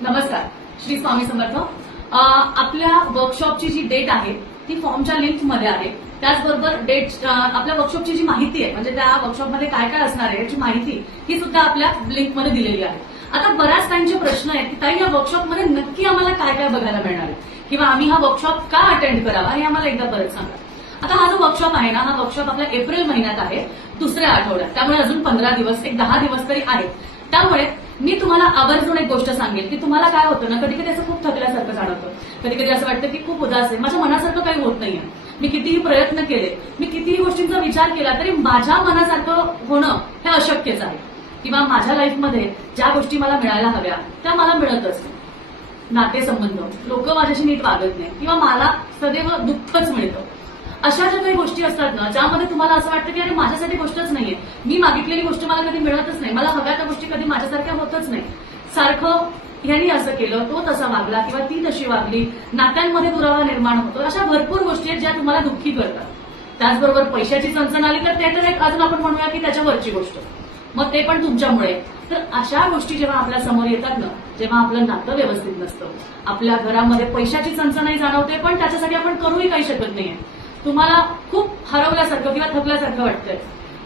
नमस्कार. श्री स्वामी समर्थ. आपल्या वर्कशॉपची जी डेट आहे ती फॉर्मच्या लिंकमध्ये आहे. त्याचबरोबर डेट आपल्या वर्कशॉपची जी माहिती आहे म्हणजे त्या वर्कशॉपमध्ये काय काय असणार आहे याची माहिती ही सुद्धा आपल्या लिंकमध्ये दिलेली आहे. आता बऱ्याच ताईंचे प्रश्न आहेत की ताई या वर्कशॉपमध्ये नक्की आम्हाला काय काय बघायला मिळणार आहे किंवा आम्ही हा वर्कशॉप का अटेंड करावा हे आम्हाला एकदा परत सांगा. आता हा जो वर्कशॉप आहे ना, हा वर्कशॉप आपल्या एप्रिल महिन्यात आहे, दुसऱ्या आठवड्यात. त्यामुळे अजून 15 दिवस, एक 10 दिवस तरी आहेत. त्यामुळे मी तुम्हाला आवर्जून एक गोष्ट सांगेल की तुम्हाला काय होतं ना, कधी कधी असं खूप थकल्यासारखं जाणवतं, कधी कधी असं वाटतं की खूप उदास आहे, माझ्या मनासारखं काही होत नाहीये. मी कितीही प्रयत्न केले, मी कितीही गोष्टींचा विचार केला तरी माझ्या मनासारखं होणं हे अशक्यच आहे. किंवा माझ्या लाईफमध्ये ज्या गोष्टी मला मिळायला हव्या त्या मला मिळतच नाही. नातेसंबंध, लोक माझ्याशी नीट वागत नाही किंवा मला सदैव दुःखच मिळतं. अशा ज्या काही गोष्टी असतात ना, ज्यामध्ये तुम्हाला असं वाटतं की अरे माझ्यासाठी गोष्टच नाहीये, मी मागितलेली गोष्ट मला कधी मिळतच नाही, मला हव्या त्या गोष्टी कधी माझ्यासारख्या होतच नाही, सारखं ह्यांनी असं केलं, तो तसा वागला किंवा ती तशी वागली, नात्यांमध्ये दुरावा निर्माण होतो, अशा भरपूर गोष्टी आहेत ज्या तुम्हाला दुःखी करतात. त्याचबरोबर पैशाची चणचण आली तर ते तर एक अजून आपण म्हणूया की त्याच्यावरची गोष्ट, मग ते पण तुमच्यामुळे. तर अशा गोष्टी जेव्हा आपल्या समोर येतात ना, जेव्हा आपलं नातं व्यवस्थित नसतं, आपल्या घरामध्ये पैशाची चणचणही जाणवते पण त्याच्यासाठी आपण करूही काही शकत नाहीये, तुम्हाला खूप हरवल्यासारखं किंवा थकल्यासारखं वाटतंय,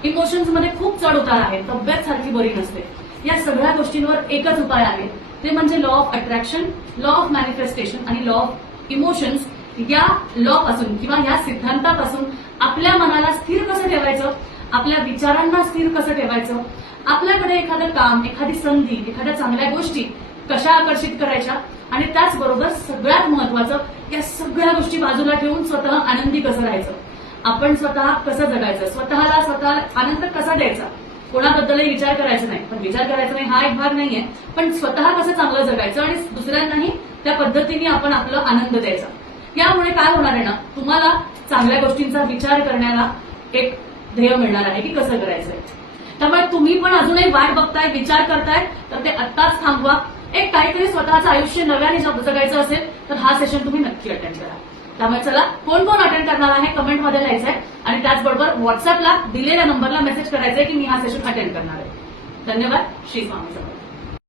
इमोशन्समध्ये खूप चढ उतार आहे, तब्येत सारखी बरी नसते, या सगळ्या गोष्टींवर एकच उपाय आहे, ते म्हणजे law of attraction, law of manifestation आणि लॉ ऑफ इमोशन्स. या लॉ पासून किंवा या सिद्धांतापासून आपल्या मनाला स्थिर कसं ठेवायचं, आपल्या विचारांना स्थिर कसं ठेवायचं, आपल्याकडे एखादं काम, एखादी संधी, एखाद्या चांगल्या गोष्टी कशा आकर्षित करायच्या आणि त्याचबरोबर सगळ्यात महत्वाचं या सगळ्या गोष्टी बाजूला ठेवून स्वतः आनंदी कसं राहायचं, आपण स्वतः कसं जगायचं, स्वतः आनंद कसा द्यायचा, कोणाबद्दलही विचार करायचा नाही, पण विचार करायचा नाही हा एक भाग नाहीये, पण स्वतः कसं चांगलं जगायचं आणि दुसऱ्यांनाही त्या पद्धतीने आपण आपला आनंद द्यायचा. यामुळे काय होणार आहे ना, तुम्हाला चांगल्या गोष्टींचा विचार करण्याला एक ध्येय मिळणार आहे की कसं करायचंय. त्यामुळे तुम्ही पण अजूनही वाट बघताय, विचार करताय तर ते आत्ताच थांबवा. एक काहीतरी स्वतःचं आयुष्य नव्याने जगायचं असेल तर हा सेशन तुम्ही नक्की अटेंड करा. त्यामुळे चला, कोण कोण अटेंड करणार आहे कमेंटमध्ये लिहायचंय आणि त्याचबरोबर व्हॉट्सअपला दिलेल्या नंबरला मेसेज करायचंय की मी हा सेशन अटेंड करणार आहे. धन्यवाद. श्री स्वामी समर्थ.